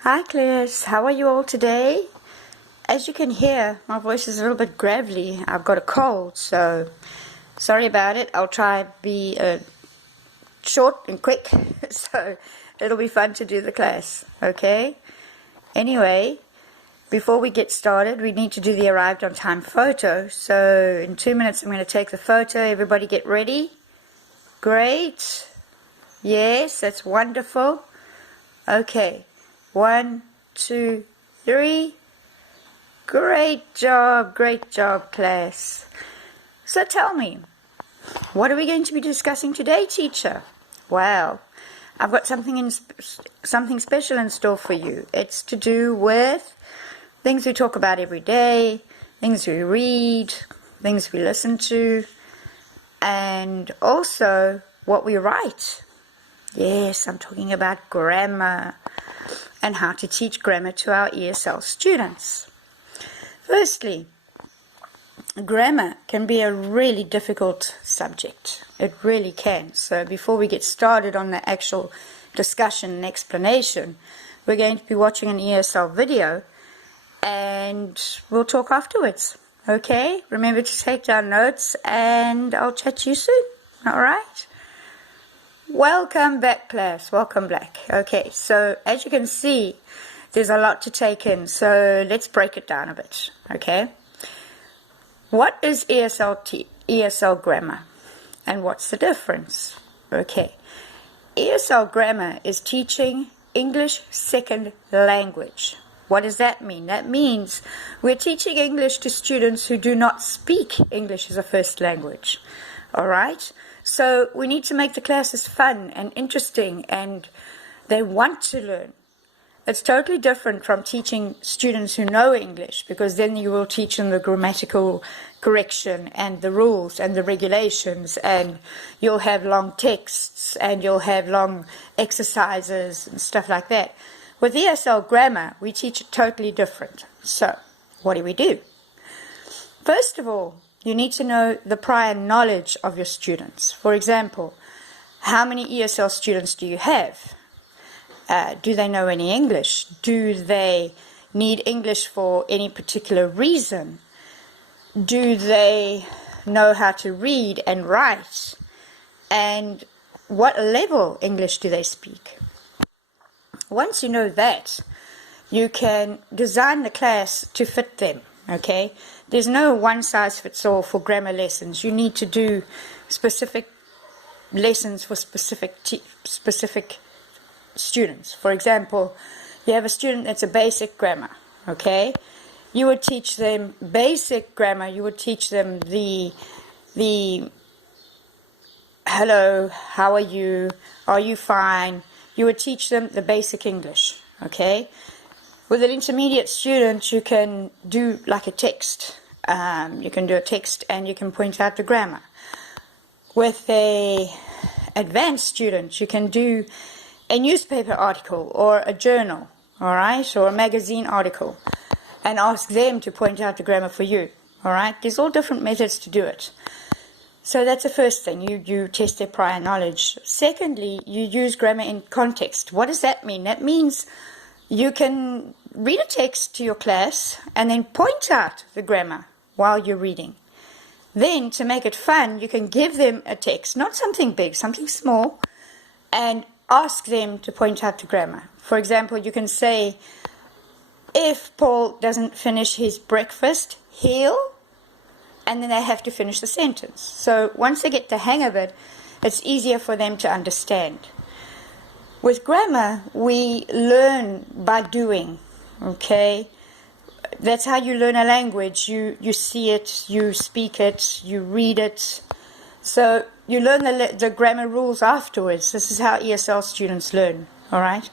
Hi class, how are you all today? As you can hear, my voice is a little bit gravelly. I've got a cold, so sorry about it. I'll try be short and quick, so it'll be fun to do the class, okay? Anyway, before we get started, we need to do the arrived on time photo. So in 2 minutes, I'm going to take the photo. Everybody get ready. Great. Yes, that's wonderful. Okay. 1, 2, 3. Great job, class. So tell me, what are we going to be discussing today, teacher? Well, I've got something special in store for you. It's to do with things we talk about every day, things we read, things we listen to, and also what we write. Yes, I'm talking about grammar and how to teach grammar to our ESL students. Firstly, grammar can be a really difficult subject. It really can. So before we get started on the actual discussion and explanation, we're going to be watching an ESL video and we'll talk afterwards. Okay? Remember to take down notes and I'll chat to you soon. All right? Welcome back, class. Welcome back. Okay, so as you can see, there's a lot to take in, so let's break it down a bit, okay? What is ESL grammar, and what's the difference? Okay, ESL grammar is teaching English second language. What does that mean? That means we're teaching English to students who do not speak English as a first language, all right? So we need to make the classes fun and interesting and they want to learn. It's totally different from teaching students who know English, because then you will teach them the grammatical correction and the rules and the regulations, and you'll have long texts and you'll have long exercises and stuff like that. With ESL grammar, we teach it totally different. So what do? First of all, you need to know the prior knowledge of your students. For example, how many ESL students do you have? Do they know any English? Do they need English for any particular reason? Do they know how to read and write? And what level English do they speak? Once you know that, you can design the class to fit them, okay? There's no one-size-fits-all for grammar lessons. You need to do specific lessons for specific students. For example, you have a student that's a basic grammar, okay? You would teach them basic grammar. You would teach them the hello, how are you fine? You would teach them the basic English, okay? With an intermediate student, you can do like a text. You can do a text and you can point out the grammar. With an advanced student, you can do a newspaper article or a journal, all right, or a magazine article, and ask them to point out the grammar for you, all right? There's all different methods to do it. So that's the first thing. You test their prior knowledge. Secondly, you use grammar in context. What does that mean? That means you can read a text to your class and then point out the grammar while you're reading. Then, to make it fun, you can give them a text, not something big, something small, and ask them to point out the grammar. For example, you can say, if Paul doesn't finish his breakfast, he'll, and then they have to finish the sentence. So once they get the hang of it, it's easier for them to understand. With grammar, we learn by doing, okay? That's how you learn a language. You see it, you speak it, you read it. So you learn the grammar rules afterwards. This is how ESL students learn, all right?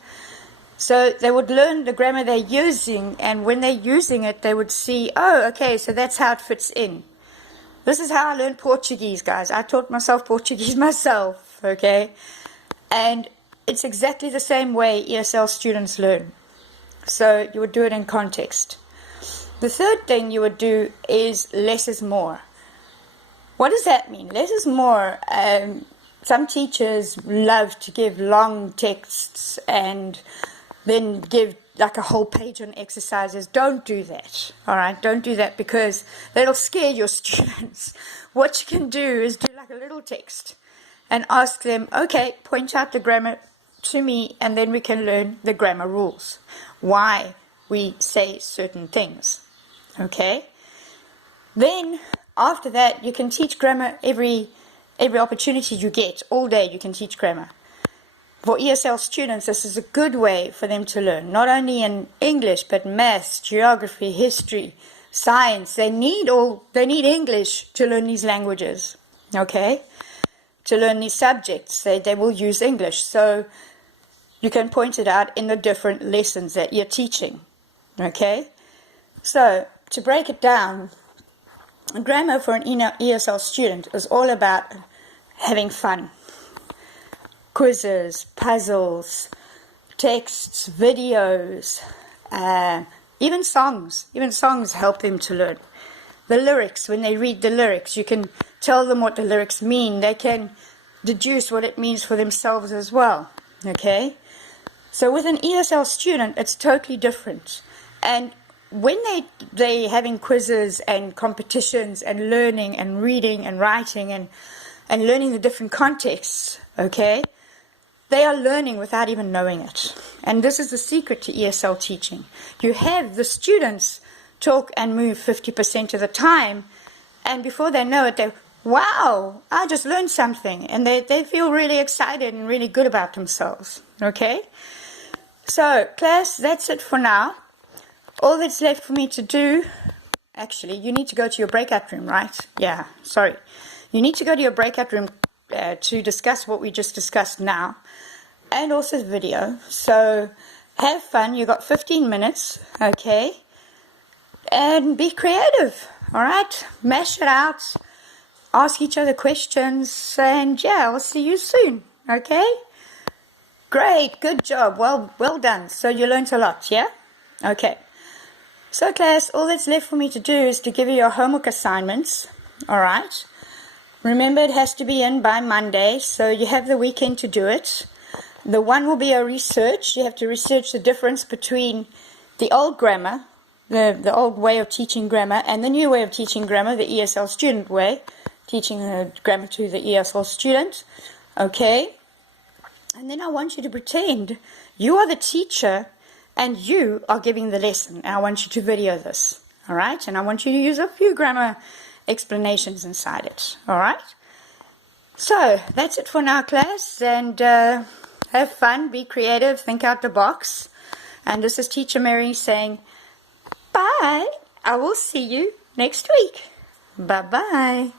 So they would learn the grammar they're using, and when they're using it, they would see, oh, okay, so that's how it fits in. This is how I learned Portuguese, guys. I taught myself Portuguese myself, okay? And it's exactly the same way ESL students learn. So you would do it in context. The third thing you would do is less is more. What does that mean? Less is more. Some teachers love to give long texts and then give like a whole page on exercises. Don't do that. All right, don't do that, because that'll scare your students. What you can do is do like a little text and ask them, okay, point out the grammar to me, and then we can learn the grammar rules, why we say certain things. Okay, then after that you can teach grammar every opportunity you get. All day you can teach grammar. For ESL students, this is a good way for them to learn, not only in English, but maths, geography, history, science. They need English to learn these languages, okay? To learn these subjects, they will use English. So you can point it out in the different lessons that you're teaching, okay? So to break it down, grammar for an ESL student is all about having fun. Quizzes, puzzles, texts, videos, even songs. Even songs help them to learn. The lyrics, when they read the lyrics, you can tell them what the lyrics mean. They can deduce what it means for themselves as well. Okay? So with an ESL student, it's totally different. And when they having quizzes and competitions and learning and reading and writing and learning the different contexts, okay, they are learning without even knowing it. And this is the secret to ESL teaching. You have the students talk and move 50% of the time, and before they know it, wow, I just learned something. And they feel really excited and really good about themselves. Okay? So, class, that's it for now. All that's left for me to do, actually, you need to go to your breakout room, right? Yeah, sorry. You need to go to your breakout room to discuss what we just discussed now, and also the video. So have fun. You got 15 minutes, okay? And be creative, all right? Mash it out. Ask each other questions, and yeah, I'll see you soon, okay? Great, good job. Well done. So you learned a lot, yeah? Okay. So class, all that's left for me to do is to give you your homework assignments, all right? Remember, it has to be in by Monday, so you have the weekend to do it. The one will be a research. You have to research the difference between the old grammar, the old way of teaching grammar, and the new way of teaching grammar, the ESL student way, teaching the grammar to the ESL student. Okay? And then I want you to pretend you are the teacher and you are giving the lesson. And I want you to video this. All right? And I want you to use a few grammar explanations inside it. All right? So that's it for now, class. And have fun, be creative, think out the box. And this is Teacher Mary saying, bye. I will see you next week. Bye-bye.